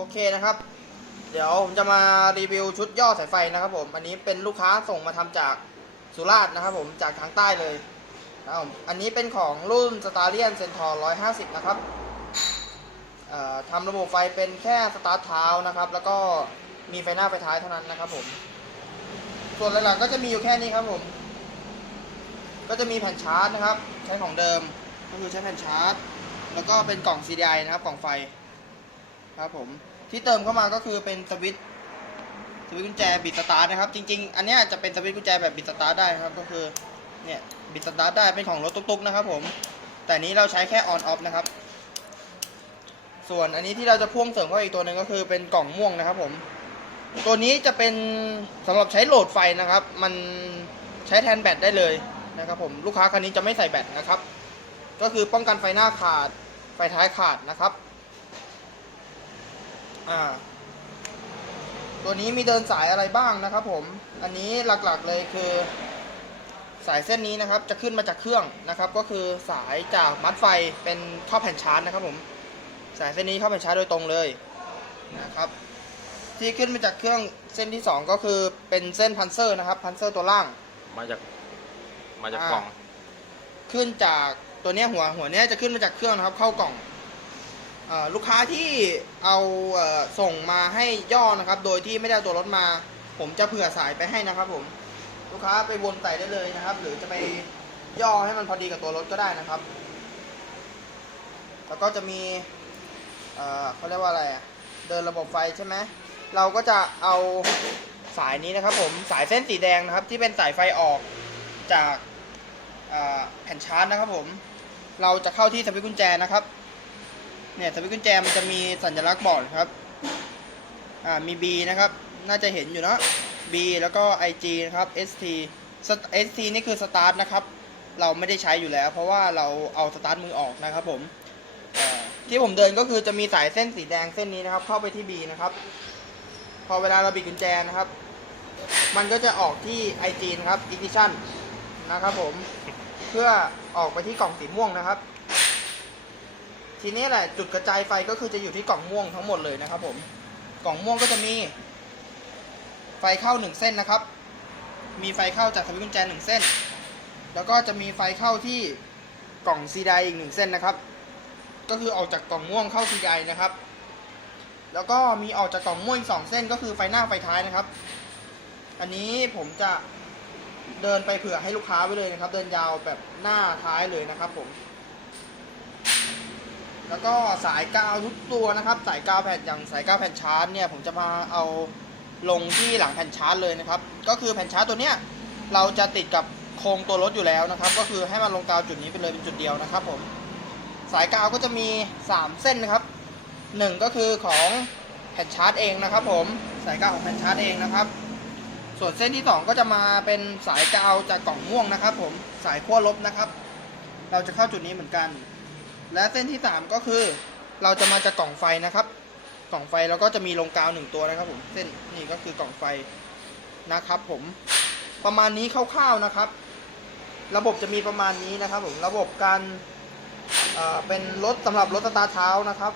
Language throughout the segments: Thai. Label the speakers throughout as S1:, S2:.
S1: โอเคนะครับ เดี๋ยวผมจะมารีวิวชุดย่อสายไฟนะครับผมอันนี้เป็นลูกค้าส่งมาทำจากสุราษฎร์นะครับผมจากทางใต้เลยนะครับผมอันนี้เป็นของรุ่น s t a r i a n Centaur 150นะครับทำระบบไฟเป็นแค่สตาร์ทเท้านะครับ แล้วก็มีไฟหน้าไฟท้ายเท่านั้นนะครับผมส่วนหลักๆก็จะมีอยู่แค่นี้ครับผม ก็จะมีแผ่นชาร์จนะครับ ใช้ของเดิมก็คือใช้แผ่นชาร์จ แล้วก็เป็นกล่อง CDI นะครับกล่องไฟ ครับผมที่เติมเข้ามาก็คือเป็นสวิตช์สวิตช์กุญแจบิดสตาร์ทนะครับ จริง ๆ อันเนี้ยจะเป็นสวิตช์กุญแจแบบบิดสตาร์ทได้นะครับ ก็คือเนี่ยบิดสตาร์ทได้เป็นของรถตุ๊กๆนะครับ ผม แต่นี้เราใช้แค่ออนออฟนะครับ ส่วนอันนี้ที่เราจะพ่วงเสริมเข้าอีกตัวหนึ่งก็คือเป็นกล่องม่วงนะครับ ผม ตัวนี้จะเป็นสำหรับใช้โหลดไฟนะครับ มันใช้แทนแบตได้เลยนะครับ ผมลูกค้าคันนี้จะไม่ใส่แบตนะครับ ก็คือป้องกันไฟหน้าขาดไฟท้ายขาดนะครับ อ่า ตัวนี้มีเดินสายอะไรบ้างนะครับ ผม อันนี้หลักๆเลยคือ สายเส้นนี้นะครับ จะขึ้นมาจากเครื่องนะครับ ก็คือสายจากมัดไฟเป็นเข้าแผ่นชาร์จนะครับ ผม สายเส้นนี้เข้าแผ่นชาร์จโดยตรงเลยนะครับ ที่ขึ้นมาจากเครื่องเส้นที่สองก็คือเป็นเส้นพันเซอร์นะครับ พันเซอร์ตัวล่าง
S2: มาจาก มาจาก
S1: อ่า
S2: กล่อง
S1: ขึ้นจากตัวเนี้ยหัวหัวเนี้ยจะขึ้นมาจากเครื่องนะครับ เข้ากล่องเออ ลูกค้าที่เอาส่งมาให้ย่อนะครับ โดยที่ไม่ได้ตัวรถมา ผมจะเผื่อสายไปให้นะครับ ผม ลูกค้าไปวนใส่ได้เลยนะครับ หรือจะไปย่อให้มันพอดีกับตัวรถก็ได้นะครับ แล้วก็จะมีเขาเรียกว่าอะไรเดินระบบไฟใช่ไหมเราก็จะเอาสายนี้นะครับ ผมสายเส้นสีแดงนะครับ ที่เป็นสายไฟออกจากแผ่นชาร์จนะครับ ผม เราจะเข้าที่สวิตช์กุญแจนะครับ เนี่ยสวิตช์กุญแจมันจะมีสัญลักษณ์บอกครับ อ่ามี B นะครับ น่าจะเห็นอยู่เนอะ B แล้วก็ IG นะครับ ST St- นี่คือสตาร์ทนะครับ เราไม่ได้ใช้อยู่แล้ว เพราะว่าเราเอาสตาร์ทมือออกนะครับผมที่ผมเดินก็คือจะมีสายเส้นสีแดงเส้นนี้นะครับ เข้าไปที่ B นะครับ พอเวลาเราบิดกุญแจนะครับ มันก็จะออกที่ IG นะครับ Ignition นะครับผม เพื่อออกไปที่กล่องสีม่วงนะครับ ทีนี้แหละจุดกระจายไฟก็คือจะอยู่ที่กล่องม่วงทั้งหมดเลยนะครับ ผม กล่องม่วงก็จะมี ไฟเข้าหนึ่งเส้นนะครับ มีไฟเข้าจากสวิตช์กุญแจหนึ่งเส้น แล้วก็จะมีไฟเข้าที่กล่องซีไดอีกหนึ่งเส้นนะครับ ก็คือออกจากกล่องม่วงเข้าซีไดนะครับ แล้วก็มีออกจากกล่องม่วงอีกสองเส้น ก็คือไฟหน้าไฟท้ายนะครับ อันนี้ผมจะเดินไปเผื่อให้ลูกค้าไว้เลยนะครับ เดินยาวแบบหน้าท้ายเลยนะครับ ผม แล้วก็สายกาวทุกตัวนะครับ สายกาวแผ่นอย่างสายกาวแผ่นชาร์จเนี่ยผมจะมาเอาลงที่หลังแผ่นชาร์จเลยนะครับ ก็คือแผ่นชาร์จตัวเนี้ยเราจะติดกับโครงตัวรถอยู่แล้วนะครับ ก็คือให้มันลงกาวจุดนี้ไปเลยเป็นจุดเดียวนะครับผมสายกาวก็จะมี 3 เส้นนะครับหนึ่งก็คือของแผ่นชาร์จเองนะครับ ผมสายกาวของแผ่นชาร์จเองนะครับ ส่วนเส้นที่ 2 ก็จะมาเป็นสายกาวจากกล่องม่วงนะครับ ผมสายขั้วลบนะครับ เราจะเข้าจุดนี้เหมือนกัน และเส้นที่ 3 ก็คือ เราจะมาจากกล่องไฟนะครับ กล่องไฟเราก็จะมีลงกาวหนึ่งตัวนะครับ ผมเส้นนี่ก็คือกล่องไฟนะครับ ผมประมาณนี้คร่าวๆนะครับ ระบบจะมีประมาณนี้นะครับ ผมระบบการเเป็นรถสำหรับรถสตาร์เท้านะครับ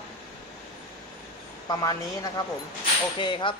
S1: ประมาณนี้นะครับ ผมโอเคครับ